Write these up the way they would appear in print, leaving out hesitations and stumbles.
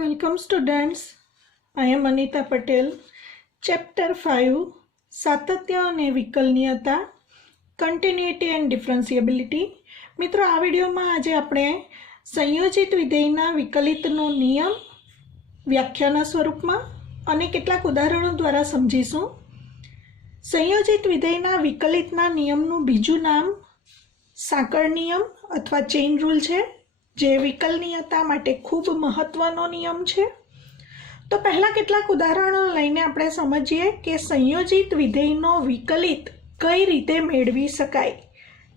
Welcome students. I am Anita Patel. Chapter 5 સાતત્ય અને વિકલનીયતા continuity and ડિફરન્સિએબિલિટી. મિત્રો, આ વિડીયોમાં આજે આપણે સંયોજિત વિધેયના વિકલિતનો નિયમ વ્યાખ્યાના સ્વરૂપમાં અને કેટલાક ઉદાહરણો દ્વારા સમજીશું. સંયોજિત વિધેયના વિકલિતના નિયમનું બીજું નામ સાંકળ નિયમ અથવા ચેઇન રૂલ છે, જે વિકલનીયતા માટે ખૂબ મહત્વનો નિયમ છે. તો પહેલાં કેટલાક ઉદાહરણો લઈને આપણે સમજીએ કે સંયોજિત વિધેયનો વિકલિત કઈ રીતે મેળવી શકાય.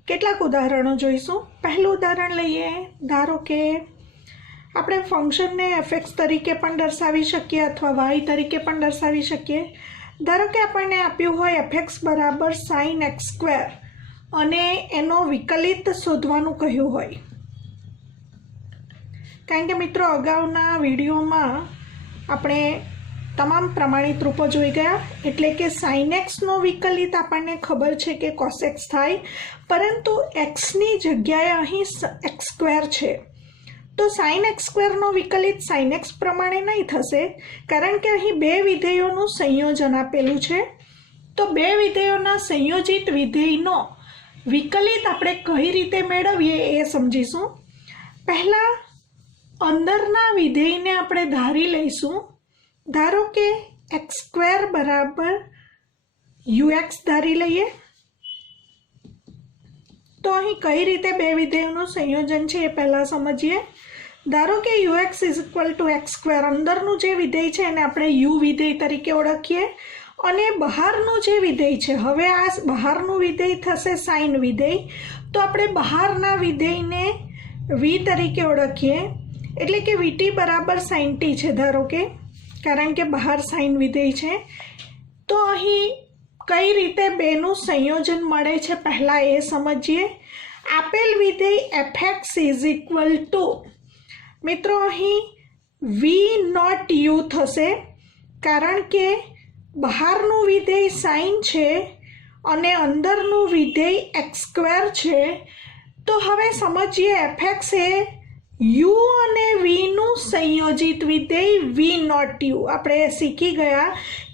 કેટલાક ઉદાહરણો જોઈશું. પહેલું ઉદાહરણ લઈએ. ધારો કે આપણે ફંક્શનને fx તરીકે પણ દર્શાવી શકીએ અથવા y તરીકે પણ દર્શાવી શકીએ. ધારો કે આપણને આપ્યું હોય fx બરાબર sin x² અને એનો વિકલિત શોધવાનું કહ્યું હોય. કારણ કે મિત્રો, અગાઉના વિડીયોમાં આપણે તમામ પ્રમાણિત રૂપો જોઈ ગયા, એટલે કે sin xનો વિકલિત આપણને ખબર છે કે cos x થાય, પરંતુ xની જગ્યાએ અહીં x² છે. તો sin x²નો વિકલિત sin x પ્રમાણે નહીં થશે, કારણ કે અહીં બે વિધેયોનું સંયોજન આપેલું છે. તો બે વિધેયોના સંયોજિત વિધેયનો વિકલિત આપણે કઈ રીતે મેળવીએ એ સમજીશું. પહેલાં અંદરના વિધેયને આપણે ધારી લઈશું. ધારો કે x² બરાબર ux ધારી લઈએ. તો અહીં કઈ રીતે બે વિધેયોનું સંયોજન છે એ પહેલાં સમજીએ. ધારો કે ux x², અંદરનું જે વિધેય છે એને આપણે u વિધેય તરીકે ઓળખીએ, અને બહારનું જે વિધેય છે, હવે આ બહારનું વિધેય થશે sin વિધેય. તો આપણે બહારના વિધેયને v તરીકે ઓળખીએ, એટલે કે vt બરાબર sin t છે. ધારો કે કારણ કે બહાર sin વિધેય છે. તો અહીં કઈ રીતે બેનું સંયોજન મળે છે પહેલાં એ સમજીએ. આપેલ વિધેય fx ઇઝ ઇક્વલ ટુ, મિત્રો અહીં v નોટ u થશે, કારણ કે બહારનું વિધેય sin છે અને અંદરનું વિધેય x² છે. તો હવે સમજીએ fx એ u અને v નું સંયોજિત વિધેય v નોટ u. આપણે શીખી ગયા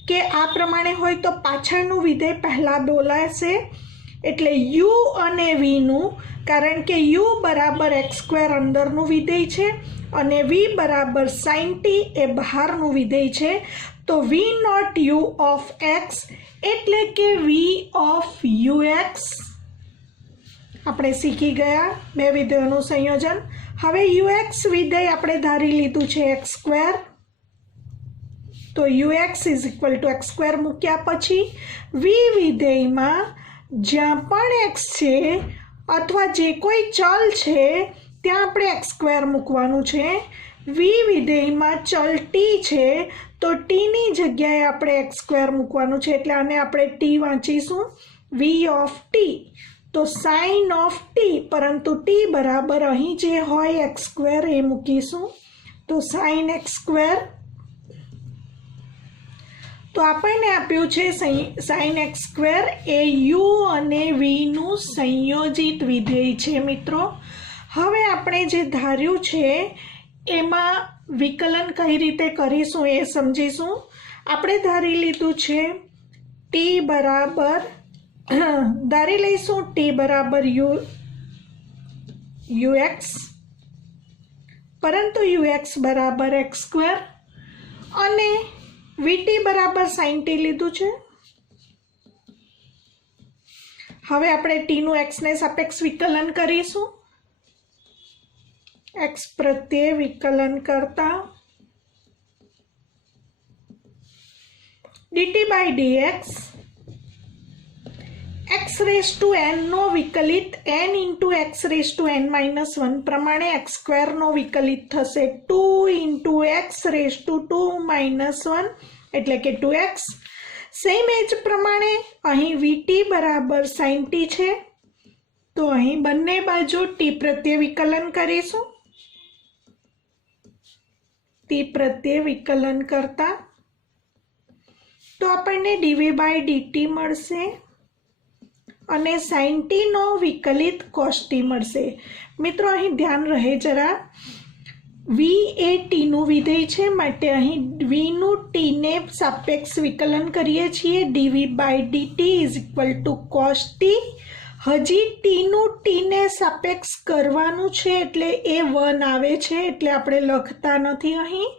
કે આ પ્રમાણે હોય તો પાછળનું વિધેય પહેલાં બોલાશે, એટલે u અને v નું, કારણ કે u બરાબર x² અંદરનું વિધેય છે અને v બરાબર sin t એ બહારનું વિધેય છે. તો v not u of x એટલે કે v ઓફ ux આપણે શીખી ગયા બે વિધેયોનું સંયોજન. હવે ux વિધેય આપણે ધારી લીધું છે x². તો ux is equal two x² મૂક્યા પછી v વિધેયમાં જ્યાં પણ x છે અથવા જે કોઈ ચલ છે ત્યાં આપણે x² મૂકવાનું છે. v વિધેયમાં ચલ t છે, તો tની જગ્યાએ આપણે x² મૂકવાનું છે, એટલે આને આપણે t વાંચીશું, v ઓફ t. તો sin ઓફ t, પરંતુ t બરાબર અહીં જે હોય x² એ મૂકીશું. તો sin x². તો આપણને આપ્યું છે sin x² એ u અને v નું સંયોજિત વિધેય છે. મિત્રો, હવે આપણે જે ધાર્યું છે એમાં વિકલન કઈ રીતે કરીશું એ સમજીશું. આપણે ધારી લીધું છે t બરાબર, ધારી લઈશું t બરાબર ux, પરંતુ ux બરાબર x² અને vt બરાબર sin t લીધું છે. હવે આપણે t નું x ને સાપેક્ષ વિકલન કરીશું. x પ્રત્યે વિકલન કરતા dt by dx x raise to n નો વિકલિત n into x raise to n minus 1 પ્રમાણે x² નો વિકલિત થશે 2 into x raise to 2 minus 1 એટલે કે 2x. સેમ એ જ પ્રમાણે અહીં vt બરાબર sin t છે, તો અહીં બંને બાજુ t પ્રત્યે વિકલન કરીશું. t પ્રત્યે વિકલન કરતા તો આપણને dv બાય dt મળશે અને sin t નો વિકલિત cos t મળશે. મિત્રો, અહીં ધ્યાન રહે જરા, વી એ ટીનું વિધેય છે, માટે અહીં વીનું ટીને સાપેક્ષ વિકલન કરીએ છીએ. Dv by dt is equal to cos t. હજી ટીનું ટીને સાપેક્ષ કરવાનું છે એટલે એ 1 આવે છે, એટલે આપણે લખતા નથી અહીં.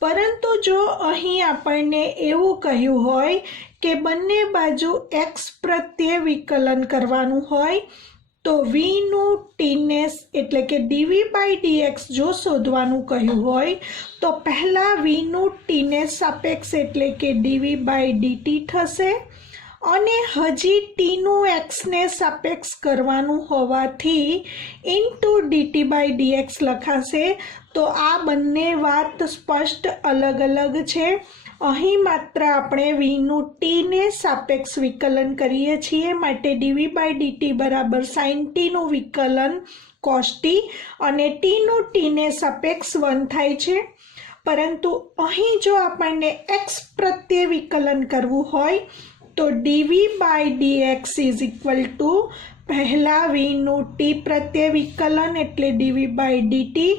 પરંતુ જો અહીં આપણને એવું કહ્યું હોય કે બંને બાજુ એક્સ પ્રત્યે વિકલન કરવાનું હોય તો વીનું ટીને એટલે કે ડીવી બાય ડીએક્સ જો શોધવાનું કહ્યું હોય તો પહેલાં વીનું ટીને સાપેક્ષ એટલે કે ડીવી બાય ડીટી થશે, અને હજી ટીનું એક્સને સાપેક્ષ કરવાનું હોવાથી ઇન્ટુ ડીટી બાય ડીએક્સ લખાશે. તો આ બંને વાત સ્પષ્ટ અલગ અલગ છે. અહીં માત્ર આપણે વીનું ટીને સાપેક્ષ વિકલન કરીએ છીએ, માટે ડીવી બાય ડીટી બરાબર સાઇન ટીનું વિકલન કોસ ટી, અને ટીનું ટીને સાપેક્ષ 1 થાય છે. પરંતુ અહીં જો આપણને એક્સ પ્રત્યે વિકલન કરવું હોય તો dv by dx is equal to પહેલાં વીનું ટી પ્રત્યે વિકલન એટલે ડીવી બાય ડીટી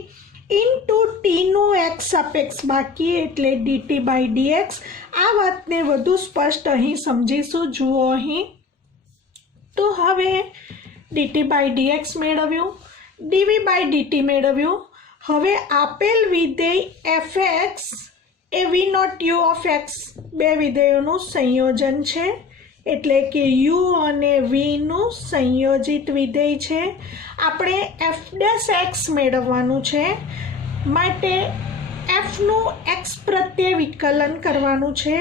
ઇન્ટુ ટીનું એક્સ સાપેક્ષ બાકી એટલે ડીટી બાય ડીએક્સ. આ વાતને વધુ સ્પષ્ટ અહીં સમજીશું. જુઓ અહીં તો હવે ડીટી બાય ડીએક્સ મેળવ્યું, ડીવી બાય ડીટી મેળવ્યું. હવે આપેલ વિધેય એફએક્સ એ v not u of x બે વિધેયોનું સંયોજન છે, એટલે કે યુ અને વીનું સંયોજિત વિધેય છે. આપણે એફ ડેશ એક્સ મેળવવાનું છે, માટે એફનું એક્સ પ્રત્યે વિકલન કરવાનું છે.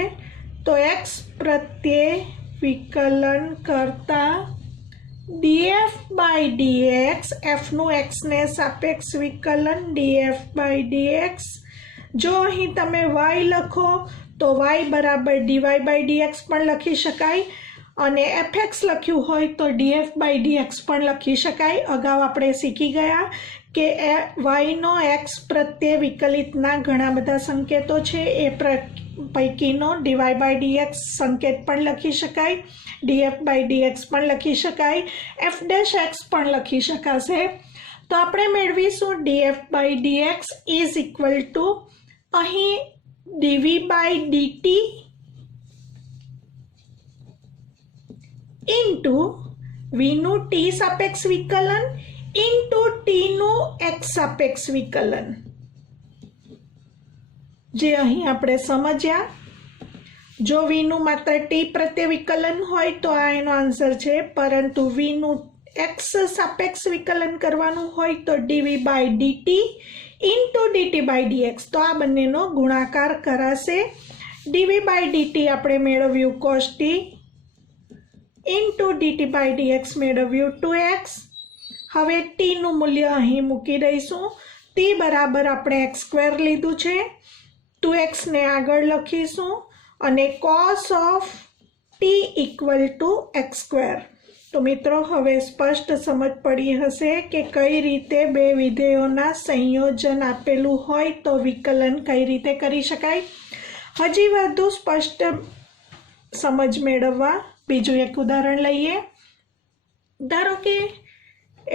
તો એક્સ પ્રત્યે વિકલન કરતા ડીએફ બાય ડીએક્સ, એફનું એક્સને સાપેક્ષ વિકલન ડીએફ બાય ડીએક્સ. જો અહીં તમે વાય લખો તો વાય બરાબર ડીવાય બાય ડીએક્સ પણ લખી શકાય, અને એફએક્સ લખ્યું હોય તો ડીએફ બાય ડીએક્સ પણ લખી શકાય. અગાઉ આપણે શીખી ગયા કે વાયનો એક્સ પ્રત્યે વિકલિતના ઘણા બધા સંકેતો છે, એ પૈકીનો ડીવાય બાય ડીએક્સ સંકેત પણ લખી શકાય, ડીએફ બાય ડીએક્સ પણ લખી શકાય, એફ ડેશ એક્સ પણ લખી શકાશે. તો આપણે મેળવીશું df by dx is equal to અહીં ડીવી બાય ડીટી ઇન્ટુ વીનું ટી સાપેક્ષ વિકલન ઇન્ટુ ટીનું એક્સ સાપેક્ષ વિકલન, જે અહીં આપણે સમજ્યા. જો વીનું માત્ર ટી પ્રત્યે વિકલન હોય તો આ એનો આન્સર છે, પરંતુ વીનું એક્સ સાપેક્ષ વિકલન કરવાનું હોય તો dv by dt into dt by dx. તો આ બંનેનો ગુણાકાર કરાશે. ડીવી બાય ડીટી આપણે મેળવ્યું cos t into dt by dx મેળવ્યું 2x. હવે ટીનું મૂલ્ય અહીં મૂકી દઈશું. ટી બરાબર આપણે એક્સ સ્ક્વેર લીધું છે, 2xને આગળ લખીશું, અને cos of T equal to x square. તો મિત્રો હવે સ્પષ્ટ સમજ પડી હશે કે કઈ રીતે બે વિધેયોના સંયોજન આપેલું હોય તો વિકલન કઈ રીતે કરી શકાય. હજી વધુ સ્પષ્ટ સમજ મેળવવા બીજું એક ઉદાહરણ લઈએ. ધારો કે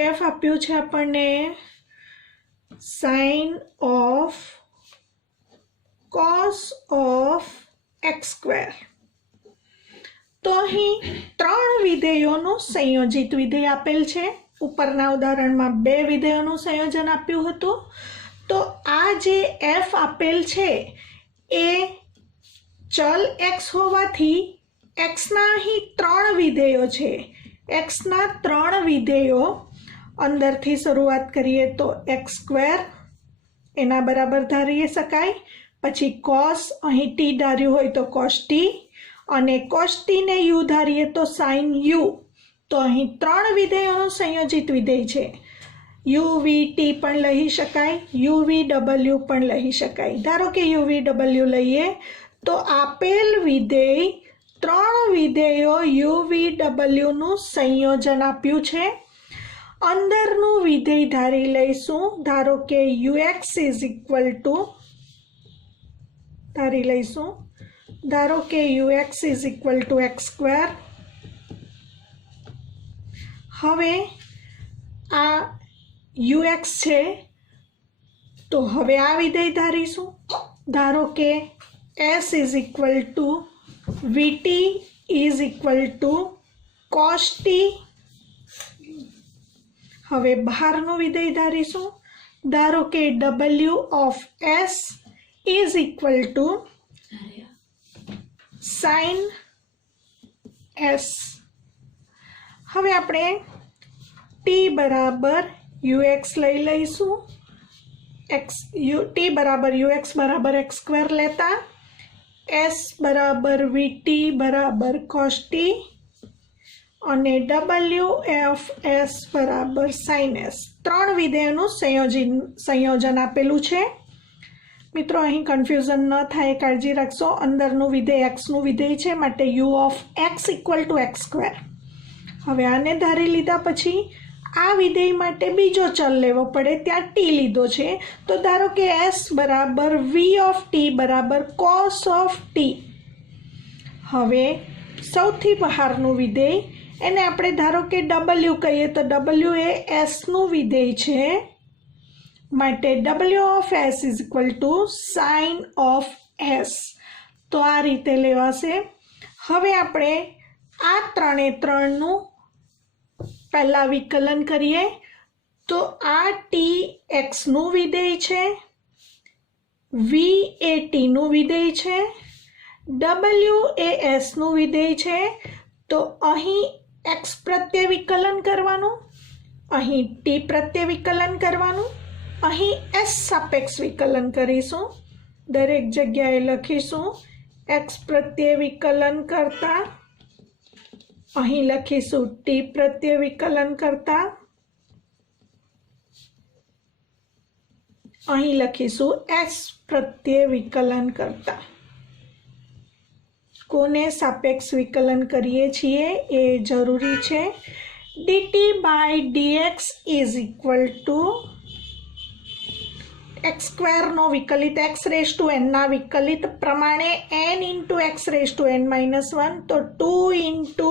એફ આપ્યું છે આપણને sine of cos of x square. તો અહીં 3 વિધેયોનું સંયોજિત વિધેય આપેલ છે. ઉપરના ઉદાહરણમાં 2 વિધેયોનું સંયોજન આપ્યું હતું. તો આ જે એફ આપેલ છે એ ચલ એક્સ હોવાથી એક્સના અહીં 3 વિધેયો છે. એક્સના 3 વિધેયો અંદરથી શરૂઆત કરીએ તો એક્સ સ્ક્વેર એના બરાબર ધારી શકાય, પછી કોસ અહીં ટી ધાર્યું હોય તો કોસ ટી, અને કોસ ટીને યુ ધારીએ તો સાઇન યુ. તો અહીં 3 વિધેયોનું સંયોજિત વિધેય છે. યુવી ટી પણ લઈ શકાય, યુવી ડબલ્યુ પણ લઈ શકાય. ધારો કે યુવી ડબલ્યુ લઈએ તો આપેલ વિધેય 3 વિધેયો યુવી ડબલ્યુનું સંયોજન આપ્યું છે. અંદરનું વિધેય ધારી લઈશું. ધારો કે યુએક્સ ઇઝ ઇક્વલ ટુ ધારી લઈશું. ધારો કે UX is equal to x square. હવે આ યુએક્સ છે તો હવે આ વિધેય ધારીશું. ધારો કે s is equal to vt is equal to cos t. હવે બહારનું વિધેય ધારીશું. ધારો કે w of s is equal to sine s. હવે આપણે t બરાબર ux લઈ લઈશું. t બરાબર ux બરાબર x સ્ક્વેર લેતા s બરાબર vt બરાબર cos t અને w ઓફ s બરાબર sin s. ત્રણ વિધેયોનું સંયોજન આપેલું છે. મિત્રો અહીં કન્ફ્યુઝન ન થાય કાળજી રાખશો. અંદરનું વિધેય એક્સનું વિધેય છે માટે u of x equal to x square. હવે આને ધારી લીધા પછી આ વિધેય માટે બીજો ચલ લેવો પડે, ત્યાં t લીધો છે તો ધારો કે s બરાબર v ઓફ t બરાબર cos ઓફ t. હવે સૌથી બહારનું વિધેય એને આપણે ધારો કે w કહીએ તો w એ s નું વિધેય છે માટે w of s is equal to sine of s. તો આ રીતે લેવાશે. હવે આપણે આ ત્રણે ત્રણનું પહેલાં વિકલન કરીએ તો આ ટી એક્સનું વિધેય છે, વી એ ટીનું વિધેય છે, ડબલ્યુ એ એસનું વિધેય છે. તો અહીં એક્સ પ્રત્યે વિકલન કરવાનું, અહીં ટી પ્રત્યે વિકલન કરવાનું, અહીં એસ સાપેક્ષ વિકલન કરીશું. દરેક જગ્યાએ લખીશું એક્સ પ્રત્યે વિકલન કરતા, અહીં લખીશું ટી પ્રત્યે વિકલન કરતા, અહીં લખીશું એસ પ્રત્યે વિકલન કરતા. કોને સાપેક્ષ વિકલન કરીએ છીએ એ જરૂરી છે. dt by dx is equal to x સ્ક્વેરનો વિકલિત એક્સ રેઝ ટુ એનના વિકલિત પ્રમાણે n into x raise to n minus 1 તો 2 into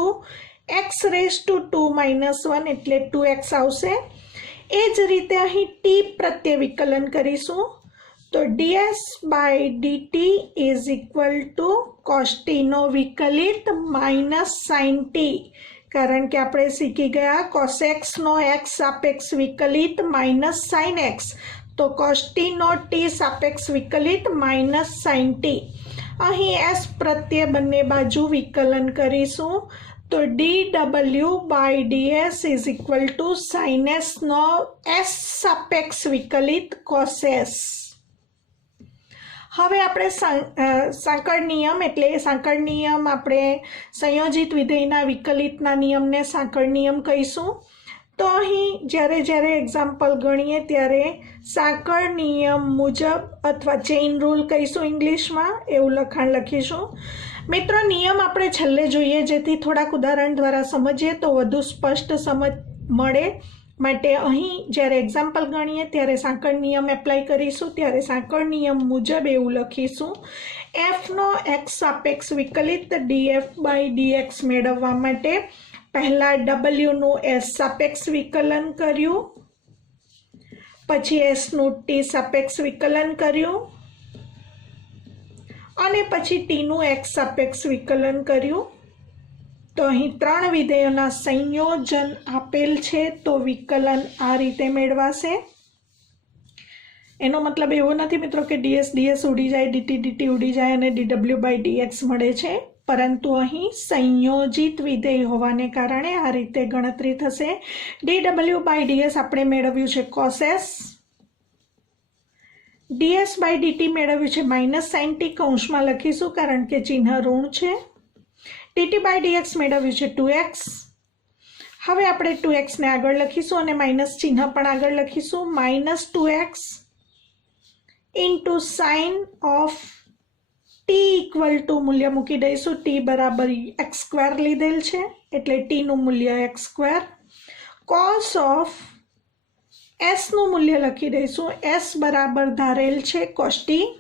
x raise to 2 minus 1 એટલે 2x આવશે. એ જ રીતે અહીં ટી પ્રત્યે વિકલન કરીશું તો ds by dt is equal to cos ટીનો વિકલિત માઇનસ સાઇન ટી. કારણ કે આપણે શીખી ગયા કોસ એક્સનો એક્સ સાપેક્ષ વિકલિત માઇનસ સાઇન એક્સ, તો કોસ ટીનો ટી સાપેક્ષ વિકલિત માઇનસ સાઇન ટી. અહીં એસ પ્રત્યે બંને બાજુ વિકલન કરીશું તો dw by ds is equal to sine એસનો એસ સાપેક્ષ વિકલિત કોસ એસ. હવે આપણે સાંકળ નિયમ એટલે સાંકળ નિયમ આપણે સંયોજિત વિધેયના વિકલિતના નિયમને સાંકળ નિયમ કહીશું. તો અહીં જ્યારે એક્ઝામ્પલ ગણીએ ત્યારે સાંકળ નિયમ મુજબ અથવા ચેઇન રૂલ કહીશું ઇંગ્લિશમાં, એવું લખાણ લખીશું. મિત્રો નિયમ આપણે છેલ્લે જોઈએ જેથી થોડાક ઉદાહરણ દ્વારા સમજીએ તો વધુ સ્પષ્ટ સમજ મળે. માટે અહીં જ્યારે એક્ઝામ્પલ ગણીએ ત્યારે સાંકળ નિયમ એપ્લાય કરીશું ત્યારે સાંકળ નિયમ મુજબ એવું લખીશું. એફનો એક્સ સાપેક્ષ વિકલિત ડીએફ બાય ડીએક્સ મેળવવા માટે પહેલાં ડબલ્યુનું એસ સાપેક્ષ વિકલન કર્યું, પછી એસનું ટી સાપેક્ષ વિકલન કર્યું અને પછી ટીનું એક્સ સાપેક્ષ વિકલન કર્યું. તો અહીં ત્રણ વિધેયોના સંયોજન આપેલ છે તો વિકલન આ રીતે મેળવાશે. એનો મતલબ એવો નથી મિત્રો કે ડીએસ ડીએસ ઉડી જાય, ડીટી ડીટી ઉડી જાય અને ડીડબ્લ્યુ બાય ડીએક્સ મળે છે, પરંતુ અહીં સંયોજિત વિધેય હોવાને કારણે આ રીતે ગણતરી થશે. ડીડબ્લ્યુ બાય ડીએસ આપણે મેળવ્યું છે cos s, ds by dt મેળવ્યું છે માઇનસ સાઇન ટી, કૌંસમાં લખીશું કારણ કે ચિહ્ન ઋણ છે. dt બાય dx મેળવ્યું છે 2x. હવે આપણે 2x ને આગળ લખીશું અને માઇનસ ચિહ્ન પણ આગળ લખીશું. Minus 2x into sign of T equal to મૂલ્ય મૂકી દઈશું. ટી બરાબર એક્સ સ્ક્વેર લીધેલ છે એટલે ટીનું મૂલ્ય એક્સ સ્ક્વેર. કોસ ઓફ એસનું મૂલ્ય લખી દઈશું. એસ બરાબર ધારેલ છે કોસ ટી.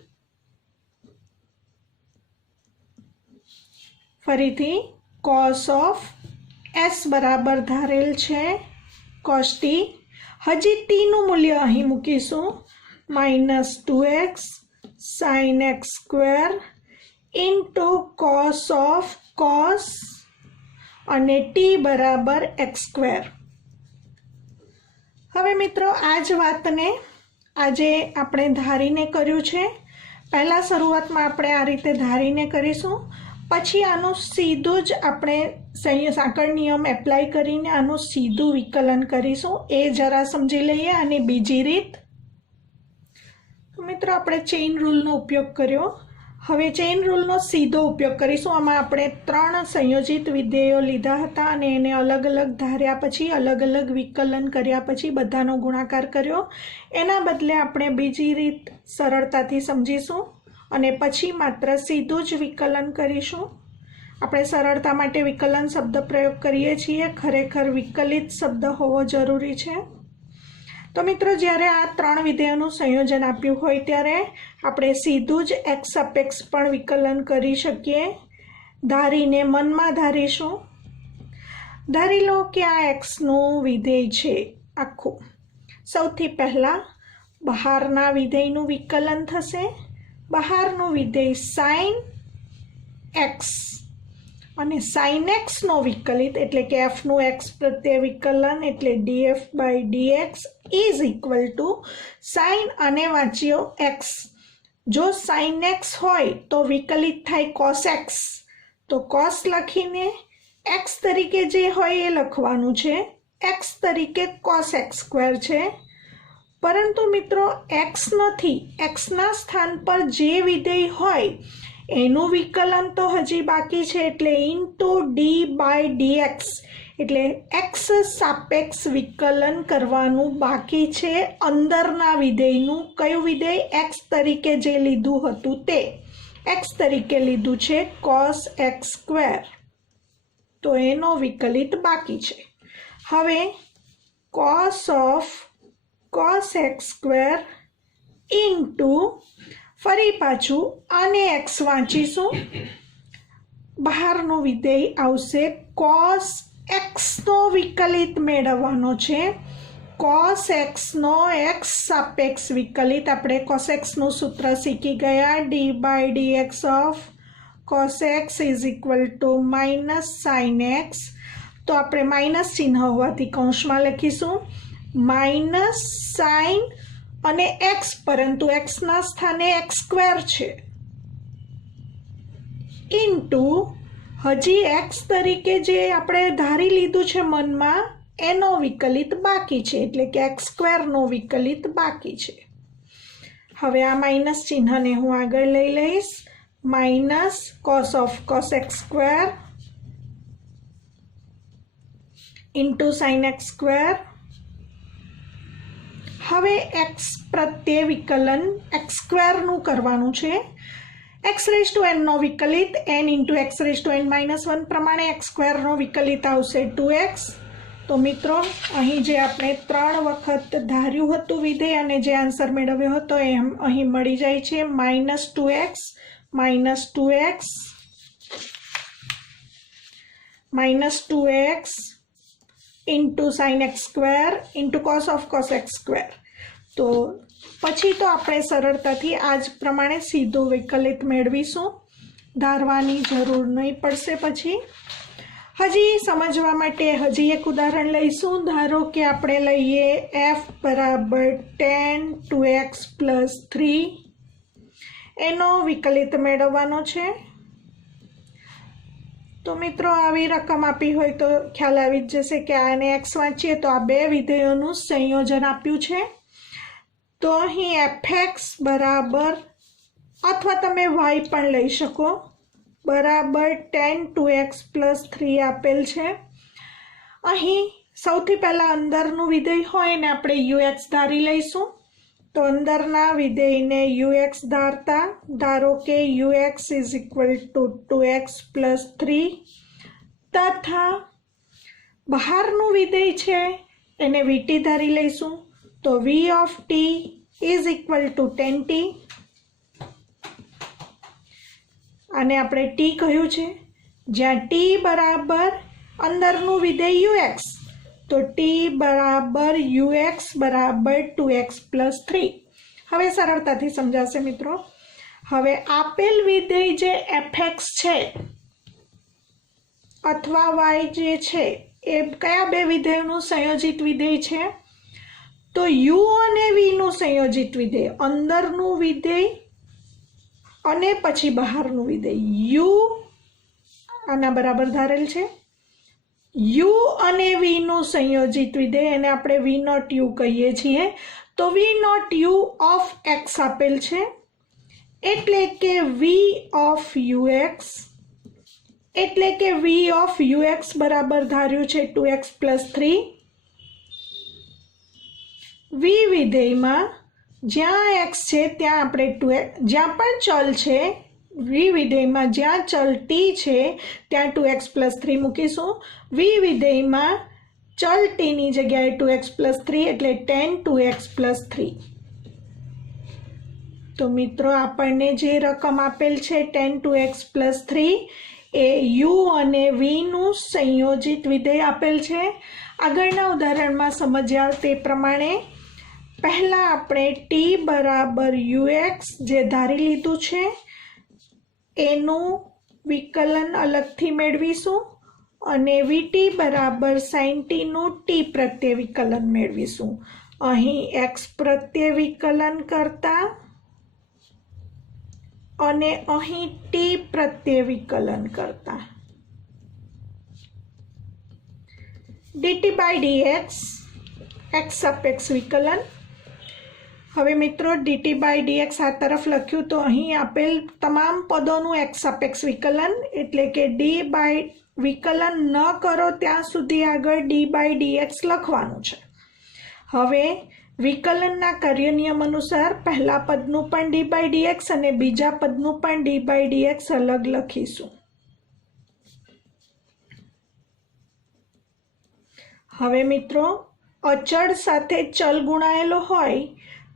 ફરીથી કોસ ઓફ એસ બરાબર ધારેલ છે કોસ ટી. હજી ટીનું મૂલ્ય અહીં મૂકીશું. Minus 2x sin x square into cos of cos અને t બરાબર x સ્ક્વેર. હવે મિત્રો આ જ વાતને આજે આપણે ધારીને કર્યું છે. પહેલાં શરૂઆતમાં આપણે આ રીતે ધારીને કરીશું, પછી આનું સીધું જ આપણે સાંકળ નિયમ એપ્લાય કરીને આનું સીધું વિકલન કરીશું. એ જરા સમજી લઈએ. અને બીજી રીત, મિત્રો આપણે ચેઇન રૂલનો ઉપયોગ કર્યો. હવે ચેઇન રૂલનો સીધો ઉપયોગ કરીશું. આમાં આપણે 3 સંયોજિત વિધેયો લીધા હતા અને એને અલગ અલગ ધાર્યા પછી અલગ અલગ વિકલન કર્યા પછી બધાનો ગુણાકાર કર્યો. એના બદલે આપણે બીજી રીત સરળતાથી સમજીશું અને પછી માત્ર સીધું જ વિકલન કરીશું. આપણે સરળતા માટે વિકલન શબ્દ પ્રયોગ કરીએ છીએ, ખરેખર વિકલિત શબ્દ હોવો જરૂરી છે. તો મિત્રો જ્યારે આ 3 વિધેયોનું સંયોજન આપ્યું હોય ત્યારે આપણે સીધું જ x સાપેક્ષ પણ વિકલન કરી શકીએ. ધારીને મનમાં ધારીશું. ધારી લો કે આ xનું વિધેય છે આખું. સૌથી પહેલાં બહારના વિધેયનું વિકલન થશે. બહારનું વિધેય sin x અને sin x નો વિકલિત એટલે કે f નું x પ્રત્યે વિકલન એટલે df by dx is equal to sin અને વાંચ્યો x. જો sin x હોય તો વિકલિત થાય cos x, તો cos લખીને x તરીકે જે હોય એ લખવાનું છે. x તરીકે cos x સ્ક્વેર છે. પરંતુ મિત્રો x નથી, xના સ્થાન પર જે વિધેય હોય એનું વિકલન તો હજી બાકી છે એટલે ઇન્ટુ d બાય dx એટલે x સાપેક્ષ વિકલન કરવાનું બાકી છે અંદરના વિધેયનું. કયું વિધેય? x તરીકે જે લીધું હતું તે. x તરીકે લીધું છે cos x સ્ક્વેર, તો એનો વિકલિત બાકી છે. હવે cos of cos x square into ફરી પાછું આને x વાંચીશું. બહારનું વિધેય આવશે cos x નો વિકલિત મેળવવાનો છે. cos x નો x સાપેક્ષ વિકલિત. આપણે cos x નું સૂત્ર શીખી ગયા, d by dx of cos x is equal to minus sin x. તો આપણે માઇનસ ચિહ્ન હોવાથી કૌંસમાં લખીશું માઇનસ sin અને x, પરંતુ x ના સ્થાને x સ્ક્વેર છે ઇન્ટુ હજી x તરીકે જે આપણે ધારી લીધું છે મનમાં એનો વિકલિત બાકી છે એટલે કે x સ્ક્વેરનો વિકલિત બાકી છે. હવે આ માઇનસ ચિહ્નને હું આગળ લઈ લઈશ. Minus cos of cos x square into sin x square. હવે x પ્રત્યે વિકલન x સ્ક્વેરનું કરવાનું છે. x રેઝ ટુ n નો વિકલિત n into x raise to n minus 1 પ્રમાણે x સ્ક્વેરનો વિકલિત આવશે 2x. તો મિત્રો અહીં જે આપણે 3 વખત ધાર્યું હતું વિધેય અને જે આન્સર મેળવ્યો હતો એ અહીં મળી જાય છે minus 2x minus 2x minus 2x into sin x square into cos of cos x square. તો પછી તો આપણે સરળતાથી આ જ પ્રમાણે સીધો વિકલિત મેળવીશું, ધારવાની જરૂર નહીં પડશે. પછી હજી સમજવા માટે હજી એક ઉદાહરણ લઈશું. ધારો કે આપણે લઈએ f બરાબર tan 2x પ્લસ 3, એનો વિકલિત મેળવવાનો છે. તો મિત્રો આવી રકમ આપી હોય તો ખ્યાલ આવી જ જશે કે આને x વાંચીએ તો આ બે વિધેયોનું સંયોજન આપ્યું છે. તો અહીં fx બરાબર, અથવા તમે y પણ લઈ શકો, બરાબર tan 2x પ્લસ 3 આપેલ છે. અહીં સૌથી પહેલાં અંદરનું વિધેય હોય ને આપણે ux ધારી લઈશું. તો અંદરના વિધેયને ux ધારતા ધારો કે ux is equal two 2x plus 3 તથા બહારનું વિધેય છે એને vt ધારી લઈશું. તો v of t is equal two 10t. આને આપણે t કહ્યું છે. જ્યાં t બરાબર અંદરનું વિધેય ux, તો t બરાબર ux બરાબર 2x પ્લસ 3. હવે સરળતાથી સમજાશે મિત્રો। હવે આપેલ વિધેય જે fx છે અથવા y જે છે એ કયા બે વિધેયોનું સંયોજિત વિધેય છે? તો u અને v નું સંયોજિત વિધેય, અંદરનું વિધેય અને પછી બહારનું વિધેય। u આના બરાબર ધારેલ છે, u અને v નું સંયોજિત વિધેય એને આપણે v નોટ u કહીએ છીએ। તો v not u of x આપેલ છે, એટલે કે v ઓફ ux, એટલે કે v ઓફ ux બરાબર ધાર્યું છે 2x + 3। v વિધેયમાં જ્યાં x છે ત્યાં આપણે 2x, જ્યાં પણ ચલ છે v વિધેયમાં જ્યાં ચલ t છે ત્યાં 2x + 3 મૂકીશું। v વિધેયમાં ચલ t ની જગ્યાએ 2x + 3 એટલે tan 2x + 3। તો મિત્રો આપણને જે રકમ આપેલ છે tan 2x + 3 એ u અને v નું સંયોજિત વિધેય આપેલ છે। આગળના ઉદાહરણમાં સમજ્યા તે પ્રમાણે પહેલા આપણે t બરાબર ux જે ધારી લીધું છે એનું વિકલન અલગથી મેળવીશું અને vt બરાબર sin t નું t પ્રત્યે વિકલન મેળવીશું। અહીં x પ્રત્યે વિકલન કરતા અને અહીં t પ્રત્યે વિકલન કરતા dt/dx x સાપેક્ષ વિકલન। હવે મિત્રો dt/dx આ તરફ લખ્યું તો અહીં આપેલ તમામ પદોનું x સાપેક્ષ વિકલન, એટલે કે વિકલન ન કરો ત્યાં સુધી આગળ d/dx લખવાનું છે। હવે વિકલનના કાર્ય નિયમ અનુસાર પહેલા પદનું પણ d/dx અને બીજા પદનું પણ d/dx અલગ લખીશું। હવે મિત્રો અચળ સાથે ચલ ગુણાયેલો હોય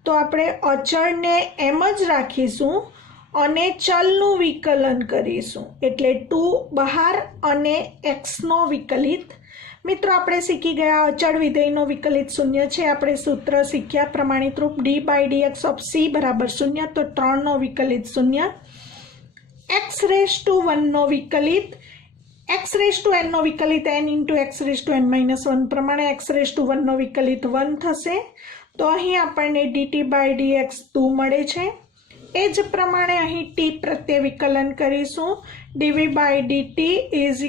તો આપણે અચળને એમ જ રાખીશું અને ચલનું વિકલન કરીશું, એટલે 2 બહાર અને x નો વિકલિત। મિત્રો આપણે શીખી ગયા અચળ વિધેયનો વિકલિત શૂન્ય છે। આપણે સૂત્ર શીખ્યા પ્રમાણિત રૂપ d/dx ઓફ c બરાબર 0, તો 3 નો વિકલિત 0, x⁻1 નો વિકલિત, x⁻n નો વિકલિત n × x⁻n-1 પ્રમાણે x⁻1 નો વિકલિત 1 થશે। તો અહીં આપણને dt/dx 2 મળે છે। એ જ પ્રમાણે અહીં t પ્રત્યે વિકલન કરીશું, dv/dt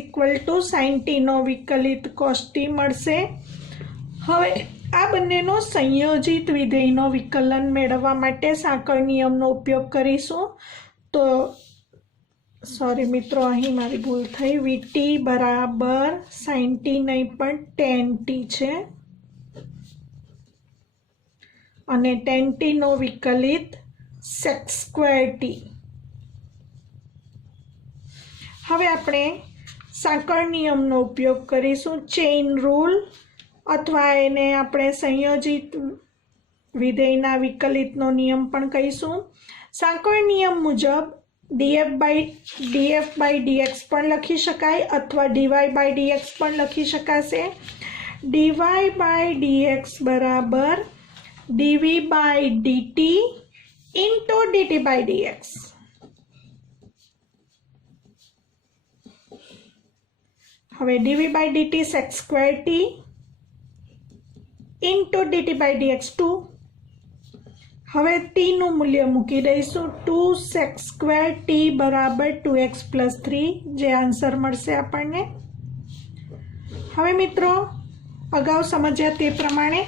= sin t નો વિકલિત cos t મળશે। હવે આ બંનેનો સંયોજિત વિધેયનો વિકલન મેળવવા માટે સાંકળ નિયમનો ઉપયોગ કરીશું। તો સોરી મિત્રો, અહીં મારી ભૂલ થઈ, vt બરાબર sin t નહીં પણ tan t છે અને tan t નો વિકલિત sec²t। હવે આપણે સાંકળ નિયમનો ઉપયોગ કરીશું, ચેઇન રૂલ, અથવા એને આપણે સંયોજિત વિધેયના વિકલિતનો નિયમ પણ કહીશું। સાંકળ નિયમ મુજબ df/dx પણ લખી શકાય અથવા dy/dx પણ લખી શકાશે। dy/dx બરાબર dv/dt into dt/dx। હવે dv/dt sec²t into dt/dx 2। હવે t નું મૂલ્ય મૂકી દઈશું, 2 sec²t બરાબર 2x + 3 જે આન્સર મળશે આપણને। હવે મિત્રો અગાઉ સમજ્યા તે પ્રમાણે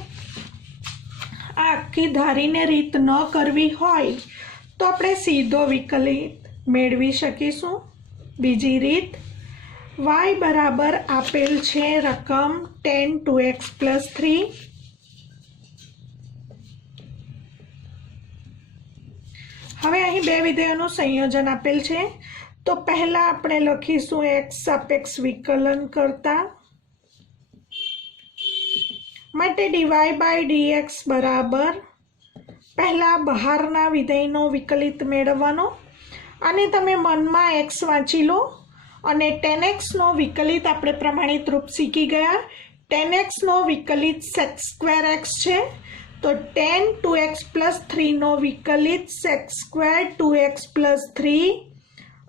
આ આખી ધારીને રીત ન કરવી હોય તો આપણે સીધો વિકલિત મેળવી શકીશું। બીજી રીત, y બરાબર આપેલ છે રકમ tan 2x + 3। હવે અહીં બે વિધેયોનું સંયોજન આપેલ છે, તો પહેલા આપણે લખીશું x સાપેક્ષ વિકલન કરતા માટે dy/dx બરાબર પહેલા બહારના વિધેયનો વિકલિત મેળવવાનો, અને તમે મનમાં x વાંચી લો અને tan x નો વિકલિત આપણે પ્રમાણિત રૂપ શીખી ગયા। tan x નો વિકલિત sec²x છે, તો tan 2x + 3 નો વિકલિત sec² 2x + 3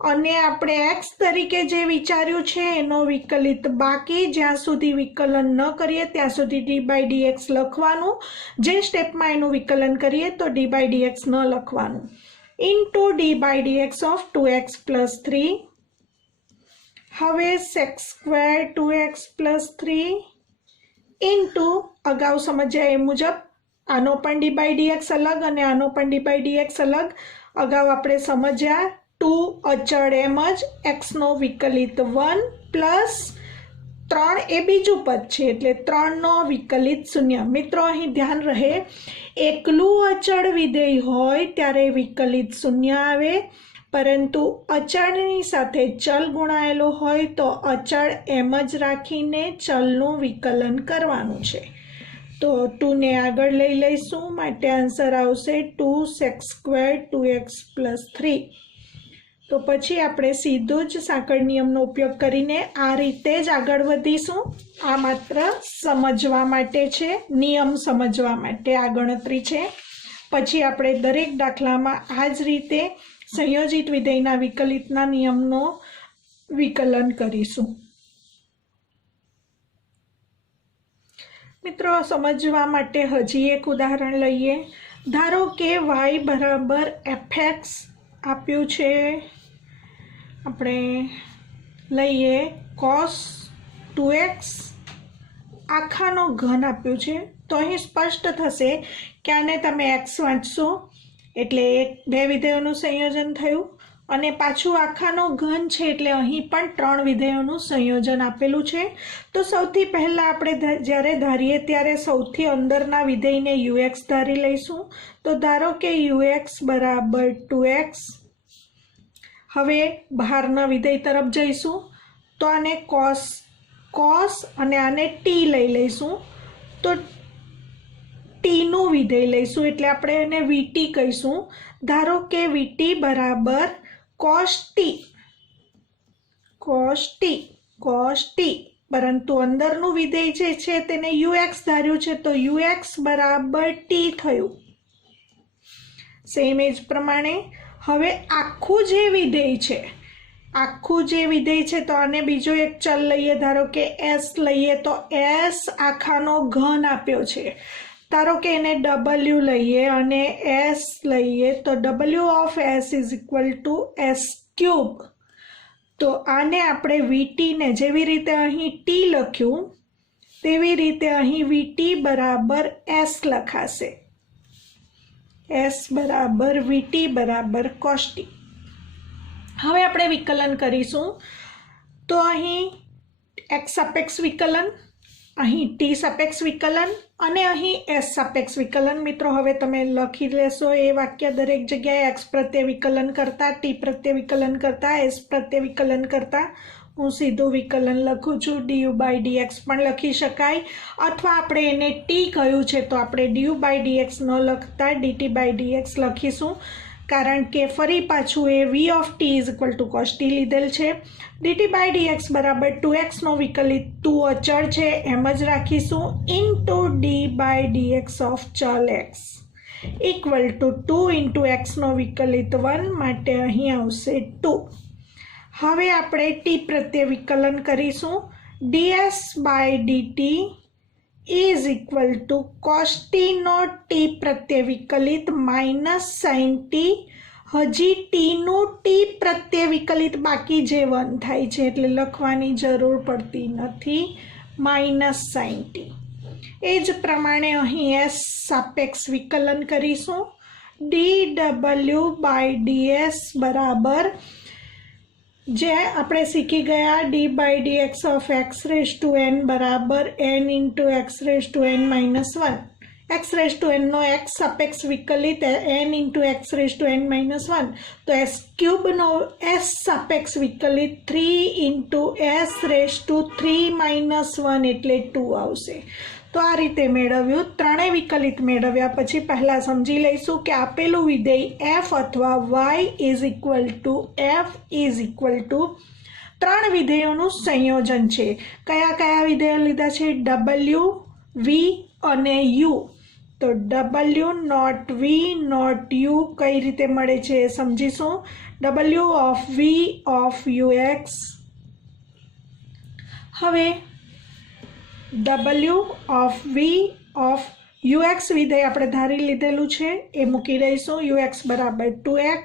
અને આપણે x તરીકે જે વિચાર્યું છે એનો વિકલિત બાકી, જ્યાં સુધી વિકલન ન કરીએ ત્યાં સુધી d/dx લખવાનું, જે સ્ટેપમાં એનું વિકલન કરીએ તો d/dx ન લખવાનું, ઇન્ટુ d/dx ઓફ 2x + 3. હવે sec² 2x + 3 ઇન્ટુ અગાઉ સમજ્યા એ મુજબ આનો પણ d/dx અલગ અને આનો પણ d/dx અલગ. અગાઉ આપણે સમજ્યા 2 અચળ એમ જ, x નો વિકલિત 1 પ્લસ 3 એ બીજું પદ છે એટલે 3 નો વિકલિત 0. મિત્રો અહીં ધ્યાન રહે, એકલું અચળ વિધેય હોય ત્યારે વિકલિત 0 આવે, પરંતુ અચળની સાથે ચલ ગુણાયેલો હોય તો અચળ એમ જ રાખીને ચલનું વિકલન કરવાનું છે. તો 2 ને આગળ લઈ લઈશું, માટે આન્સર આવશે 2 sec² 2x + 3. તો પછી આપણે સીધું જ સાંકળ નિયમનો ઉપયોગ કરીને આ રીતે જ આગળ વધીશું. આ માત્ર સમજવા માટે છે, નિયમ સમજવા માટે આ ગણતરી છે. પછી આપણે દરેક દાખલામાં આ જ રીતે સંયોજિત વિધેયના વિકલિતના નિયમનો વિકલન કરીશું. મિત્રો સમજવા માટે હજી એક ઉદાહરણ લઈએ. ધારો કે y = fx આપ્યું છે, આપણે લઈએ cos 2x આખાનો ઘન આપ્યું છે. તો અહીં સ્પષ્ટ થશે કે આને તમે x વાંચશો એટલે બે વિધેયોનું સંયોજન થયું, અને પાછું આખાનો ઘન છે એટલે અહીં પણ 3 વિધેયોનું સંયોજન આપેલું છે. તો સૌથી પહેલાં આપણે જ્યારે ધારીએ ત્યારે સૌથી અંદરના વિધેયને ux ધારી લઈશું. તો ધારો કે ux = 2x. હવે બહારના વિધેય તરફ જઈશું તો આને cos અને આને t લઈ લઈશું. તો ટીનું વિધેય લઈશું એટલે આપણે એને vt કહીશું. ધારો કે vt = cos t, પરંતુ અંદરનું વિધેય જે છે તેને ux ધાર્યું છે તો ux = t થયું. સેમ એ જ પ્રમાણે હવે આખું જે વિધેય છે તો આને બીજો એક ચલ લઈએ, ધારો કે s લઈએ તો s આખાનો ઘન આપ્યો છે. ધારો કે એને w લઈએ અને s લઈએ તો w of s = s³. તો આને આપણે vt ને જેવી રીતે અહીં t લખ્યું તેવી રીતે અહીં vt = s લખાશે. s = vt = cos t. હવે આપણે વિકલન કરીશું. તો અહીં x સાપેક્ષ વિકલન, અહીં t સાપેક્ષ વિકલન અને અહીં s સાપેક્ષ વિકલન. મિત્રો હવે તમે લખી લેશો એ વાક્ય દરેક જગ્યાએ x પ્રત્યે વિકલન કરતા, t પ્રત્યે વિકલન કરતા, s પ્રત્યે વિકલન કરતા. હું સીધું વિકલન લખું છું, du/dx પણ લખી શકાય, અથવા આપણે એને t કહ્યું છે તો આપણે du/dx ન લખતા dt/dx લખીશું, કારણ કે ફરી પાછું એ v of t = cos t લીધેલ છે. dt/dx = 2x નો વિકલિત 2 અચળ છે એમ જ રાખીશું, ઇન્ટુ d/dx ઓફ ચલ x = 2 × x નો વિકલિત 1, માટે અહીં આવશે 2. હવે આપણે t પ્રત્યે વિકલન કરીશું. ds/dt = cos t નો t પ્રત્યે વિકલિત -sin t. હજી t નું t પ્રત્યે વિકલિત બાકી જે 1 થાય છે એટલે લખવાની જરૂર પડતી નથી, -sin t. એ જ પ્રમાણે અહીં s સાપેક્ષ વિકલન કરીશું. dw/ds બરાબર જે આપણે શીખી ગયા d/dx of xn બરાબર n × xn - 1. xn નો x સાપેક્ષ વિકલિત n × xn - 1, તો s³ નો s સાપેક્ષ વિકલિત 3 × s³ - 1 એટલે 2 આવશે. તો આ રીતે મેળવ્યું. ત્રણેય વિકલિત મેળવ્યા પછી પહેલાં સમજી લઈશું કે આપેલું વિધેય f અથવા y f = 3 વિધેયોનું સંયોજન છે. કયા કયા વિધેયો લીધા છે? w, v અને u. તો ડબલ્યુ નોટ વી નોટ યુ કઈ રીતે મળે છે એ સમજીશું. ડબલ્યુ of v of u x. હવે ડબલ્યુ of v of u x વિધેય આપણે ધારી લીધેલું છે એ મૂકી દઈશું. યુ એક્સ બરાબર 2x.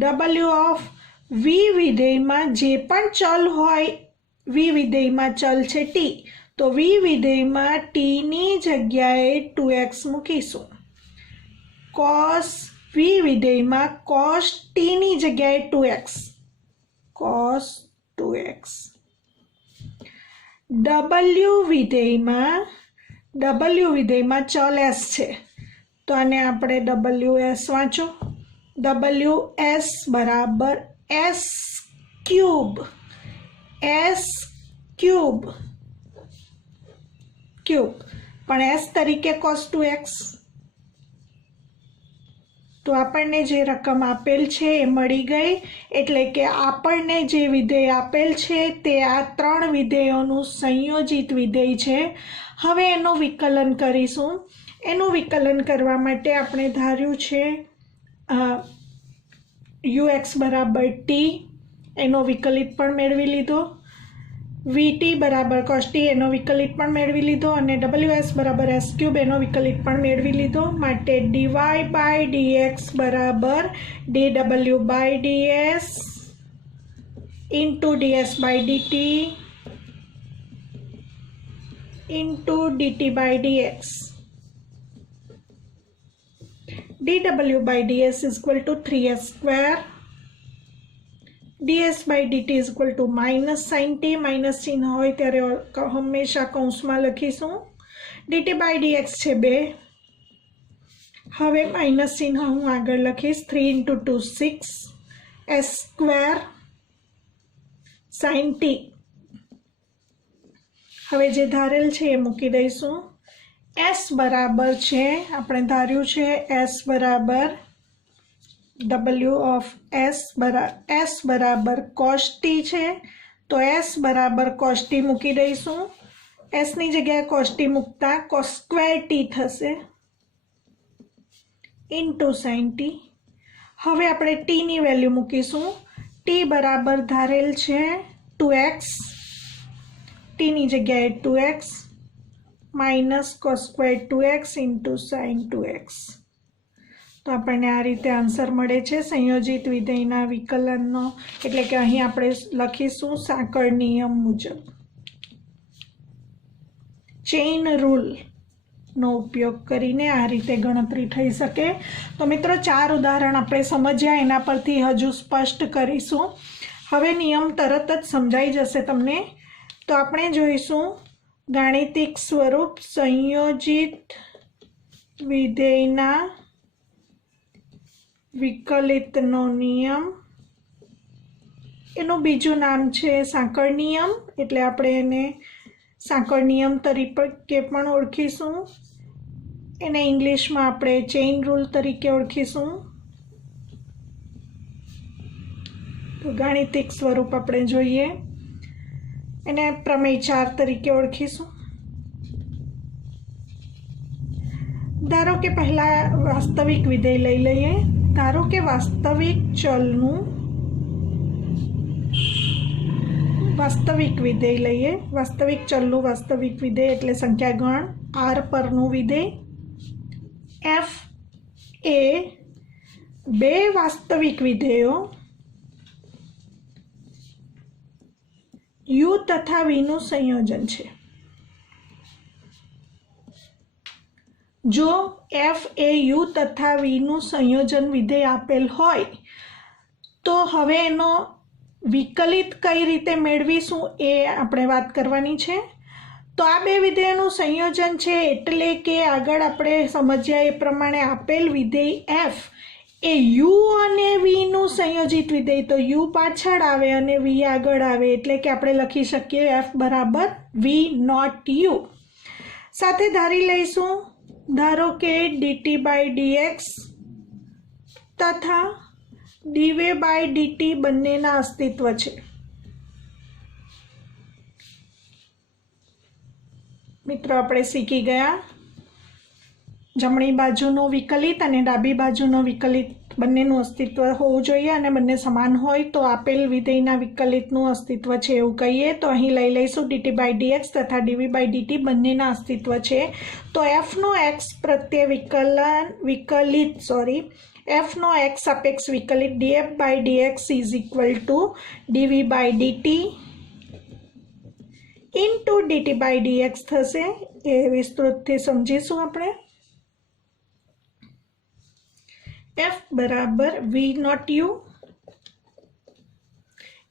ડબલ્યુ ઓફ વી વિધેયમાં જે પણ ચલ હોય, વી વિધેયમાં ચલ છે ટી, તો વી વિધેયમાં ટીની જગ્યાએ 2x મૂકીશું. કોસ વી વિધેયમાં કોસ ટીની જગ્યાએ 2x, કોસ 2x. ડબલ્યુ વિધેયમાં ચલ s છે, તો આને આપણે ડબલ્યુ એસ વાંચો. ડબલ્યુ એસ બરાબર એસ ક્યુબ, પણ એસ તરીકે કોસ 2x. તો આપણને જે રકમ આપેલ છે એ મળી ગઈ. એટલે કે આપણને જે વિધેય આપેલ છે તે આ 3 વિધેયોનું સંયોજિત વિધેય છે. હવે એનું વિકલન કરીશું. એનું વિકલન કરવા માટે આપણે ધાર્યું છે યુ એક્સ બરાબર ટી, એનો વિકલિત પણ મેળવી લીધો. વીટી બરાબર કોસ ટી, એનો વિકલિત પણ મેળવી લીધો. અને ડબલ્યુ એસ બરાબર એસ ક્યુબ, એનો વિકલિત પણ મેળવી લીધો. માટે ડીવાય બાય ડીએક્સ બરાબર ડી ડબલ્યુ by ds into ds by dt into dt by dx. dw by ds is equal to 3s square. ds by dt is equal to minus sin t. Minus ચિહ્ન હોય ત્યારે હંમેશા કૌંસમાં લખીશું. dt by dx છે 2. હવે minus ચિહ્ન હું આગળ લખીશ. 3 into 2 6 s square sin t. હવે જે ધારેલ છે એ મૂકી દઈશું. s બરાબર છે, આપણે ધાર્યું છે s બરાબર w ઓફ s બરાબર cos t છે, તો s બરાબર cos t મૂકી દઈશું. s ની જગ્યાએ cos t મૂકતા cos સ્ક્વેર t થશે ઇન્ટુ sin t. હવે આપણે t ની વેલ્યુ મૂકીશું. t બરાબર ધારેલ છે 2x, t ની જગ્યાએ 2x minus cos square 2x into sin 2x. તો આપણને આ રીતે આન્સર મળે છે સંયોજિત વિધેયના વિકલનનો. એટલે કે અહીં આપણે લખીશું સાંકળ નિયમ મુજબ. ચેઇન રૂલનો ઉપયોગ કરીને આ રીતે ગણતરી થઈ શકે. તો મિત્રો 4 ઉદાહરણ આપણે સમજ્યા, એના પરથી હજુ સ્પષ્ટ કરીશું. હવે નિયમ તરત જ સમજાઈ જશે તમને. તો આપણે જોઈશું ગાણિતિક સ્વરૂપ સંયોજિત વિધેયના વિકલિતનો નિયમ. એનું બીજું નામ છે સાંકળ નિયમ, એટલે આપણે એને સાંકળ નિયમ તરીકે પણ ઓળખીશું. એને ઇંગ્લિશમાં આપણે ચેઇન રૂલ તરીકે ઓળખીશું. તો ગાણિતિક સ્વરૂપ આપણે જોઈએ, એને પ્રમેય 4 તરીકે ઓળખીશું. ધારો કે પહેલા વાસ્તવિક વિધેય લઈ લઈએ. ધારો કે વાસ્તવિક ચલનું વાસ્તવિક વિધેય લઈએ. વાસ્તવિક ચલનું વાસ્તવિક વિધેય એટલે સંખ્યા ગણ r પરનું વિધેય. f એ 2 વાસ્તવિક વિધેયો u તથા v નું સંયોજન છે. જો f એ u તથા v નું સંયોજન વિધેય આપેલ હોય તો હવે એનો વિકલિત કઈ રીતે મેળવીશું એ આપણે વાત કરવાની છે. તો આ 2 વિધેયોનું સંયોજન છે, એટલે કે આગળ આપણે સમજ્યા એ પ્રમાણે આપેલ વિધેય f એ u અને v નું સંયોજિત વિધેય, તો u પાછળ આવે અને v આગળ આવે, એટલે કે આપણે લખી શકીએ f બરાબર v નોટ u. સાથે ધારી લઈશું, ધારો કે dt બાય dx તથા dy બાય dt બંનેના અસ્તિત્વ છે. મિત્રો આપણે શીખી ગયા જમણી બાજુનો વિકલિત અને ડાબી બાજુનો વિકલિત બંનેનું અસ્તિત્વ હોવું જોઈએ અને બંને સમાન હોય તો આપેલ વિધેયના વિકલિતનું અસ્તિત્વ છે એવું કહીએ તો અહીં લઈ લઈશું dt બાય dx તથા dv બાય dt બંનેના અસ્તિત્વ છે તો fનો x પ્રત્યે fનો x સાપેક્ષ વિકલિત df by dx is equal to dv by dt into dt by dx થશે એ વિસ્તૃતથી સમજીશું આપણે f બરાબર v નોટ u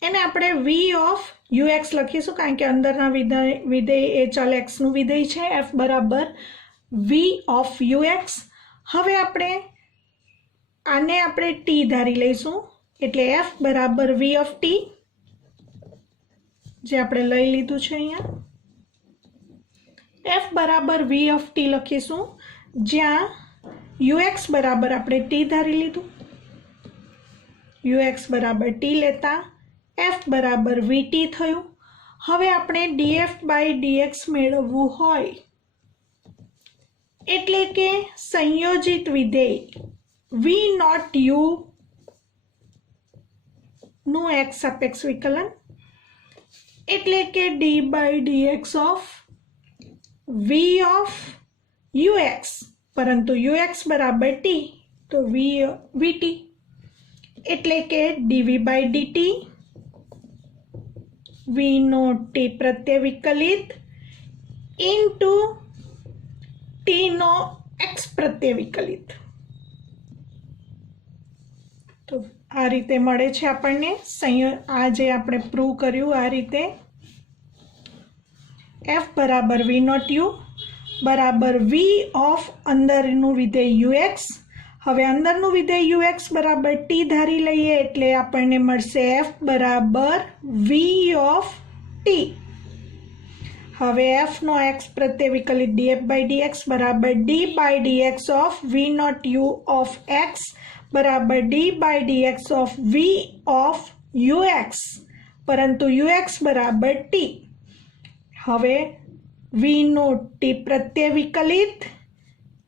એને આપણે v ઓફ ux લખીશું કારણ કે અંદરના વિધેય એ ચલ x નું વિધેય છે f બરાબર v ઓફ ux હવે આને આપણે t ધારી લઈશું એટલે f બરાબર v ઓફ t જે આપણે લઈ લીધું છે અહીંયા f બરાબર v ઓફ t લખીશું જ્યાં ux બરાબર આપણે t ધારી લીધું ux બરાબર t લેતા f બરાબર vt થયું હવે આપણે df બાય dx મેળવવું હોય એટલે કે સંયોજિત વિધેય v નોટ u નું x સાપેક્ષ વિકલન એટલે કે d by dx of v of ux પરંતુ ux બરાબર t તો vt એટલે કે dv બાય dt v નો t પ્રત્યે વિકલિત ઇન્ટુ t નો x પ્રત્યે વિકલિત તો આ રીતે મળે છે આપણને આ જે આપણે પ્રૂવ કર્યું આ રીતે f બરાબર v નોટ u બરાબર v ઓફ અંદરનું વિધેય ux હવે અંદરનું વિધેય ux બરાબર t ધારી લઈએ એટલે આપણને મળશે f બરાબર v ઓફ t હવે f નો x પ્રત્યે વિકલિત df બાય dx બરાબર d by dx of v not u of x બરાબર d by dx of v of ux પરંતુ ux બરાબર t હવે v નો t પ્રત્યે વિકલિત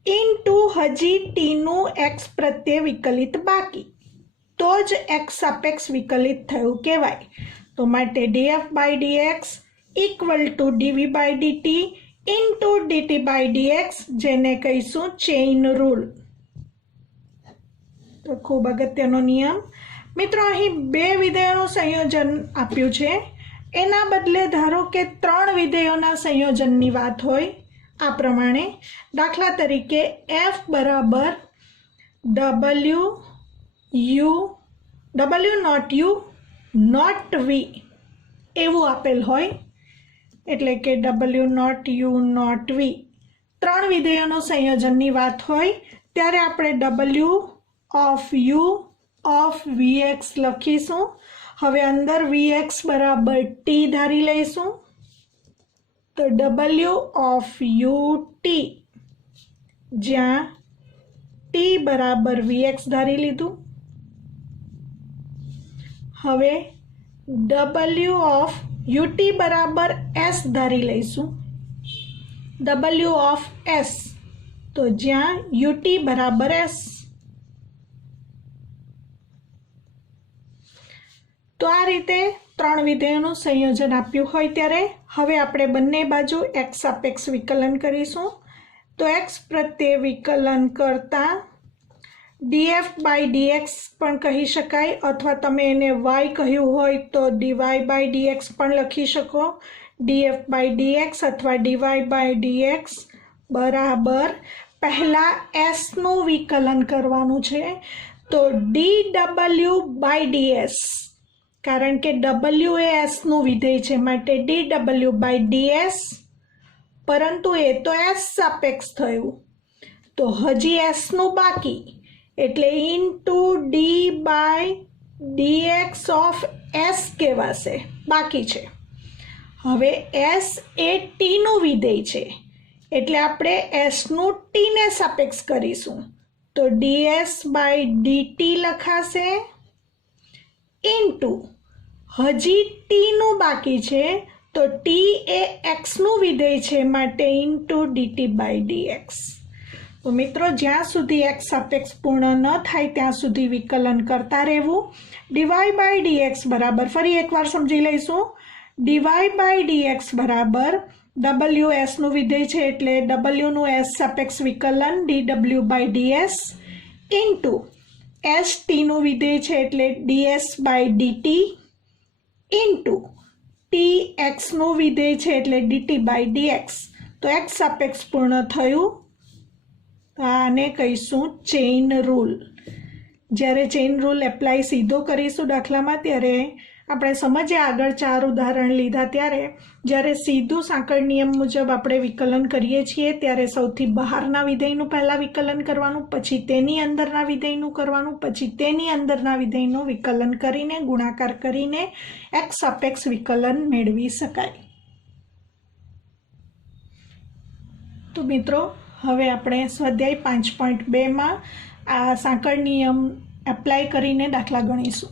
ઇન્ટુ હજી t નું x પ્રત્યે વિકલિત બાકી તો જ x સાપેક્ષ વિકલિત થયું કહેવાય તો માટે df by dx equal to dv by dt into dt by dx જેને કહીશું ચેઇન રૂલ તો ખૂબ અગત્યનો નિયમ મિત્રો અહીં બે વિધેયોનું સંયોજન આપ્યું છે એના બદલે ધારો કે ત્રણ વિધેયોના સંયોજનની વાત હોય આ પ્રમાણે દાખલા તરીકે f બરાબર w not u not v એવું આપેલ હોય એટલે કે w not u not v ત્રણ વિધેયોનું સંયોજનની વાત હોય ત્યારે આપણે w of u of vx લખીશું હવે અંદર vx બરાબર t ધારી લઈશું તો w ઓફ ut જ્યાં t બરાબર vx ધારી લીધું હવે w ઓફ ut બરાબર s ધારી લઈશું w ઓફ s તો જ્યાં ut બરાબર s તો આ રીતે ત્રણ વિધેયોનું સંયોજન આપ્યું હોય ત્યારે હવે આપણે બંને બાજુ x સાપેક્ષ વિકલન કરીશું તો x પ્રત્યે વિકલન કરતા df બાય dx પણ કહી શકાય અથવા તમે એને y કહ્યું હોય તો dy બાય dx પણ લખી શકો df બાય dx અથવા dy બાય dx બરાબર પહેલા s નું વિકલન કરવાનું છે તો dw બાય ds કારણ કે w એ s નું વિધેય છે માટે dw બાય ds પરંતુ એ તો s સાપેક્ષ થયું તો હજી s નું બાકી એટલે into d by dx of s કહેવાશે બાકી છે હવે s એ t નું વિધેય છે એટલે આપણે s નું t ને સાપેક્ષ કરીશું તો ds બાય dt લખાશે ઇન્ટુ હજી t નું બાકી છે તો t એ x નું વિધેય છે માટે ઇન્ટુ dt બાય dx તો મિત્રો જ્યાં સુધી x સાપેક્ષ પૂર્ણ ન થાય ત્યાં સુધી વિકલન કરતા રહેવું. ડીવાય બાય ડીએક્સ બરાબર, ફરી એકવાર સમજી લઈશું, ડીવાય બાય ડીએક્સ બરાબર ડબલ્યુ એસનું વિધેય છે એટલે ડબલ્યુનું એસ સાપેક્ષ વિકલન ડીડબલ્યુ બાય ડીએસ ઇન્ટુ એસ ટીનું વિધેય છે એટલે ds by dt into t એક્સનું વિધેય છે એટલે ડીટી બાય ડીએક્સ. તો એક્સ સાપેક્ષ પૂર્ણ થયું. આને કહીશું ચેઇન રૂલ. જ્યારે ચેઇન રૂલ એપ્લાય સીધો કરીશું દાખલામાં ત્યારે આપણે સમજ્યા આગળ 4 ઉદાહરણ લીધા ત્યારે જ્યારે સીધું સાંકળ નિયમ મુજબ આપણે વિકલન કરીએ છીએ ત્યારે સૌથી બહારના વિધેયનું પહેલાં વિકલન કરવાનું, પછી તેની અંદરના વિધેયનું કરવાનું, પછી તેની અંદરના વિધેયનું વિકલન કરીને ગુણાકાર કરીને એક્સ સાપેક્ષ વિકલન મેળવી શકાય. તો મિત્રો હવે આપણે સ્વાધ્યાય 5.2માં આ સાંકળ નિયમ એપ્લાય કરીને દાખલા ગણીશું.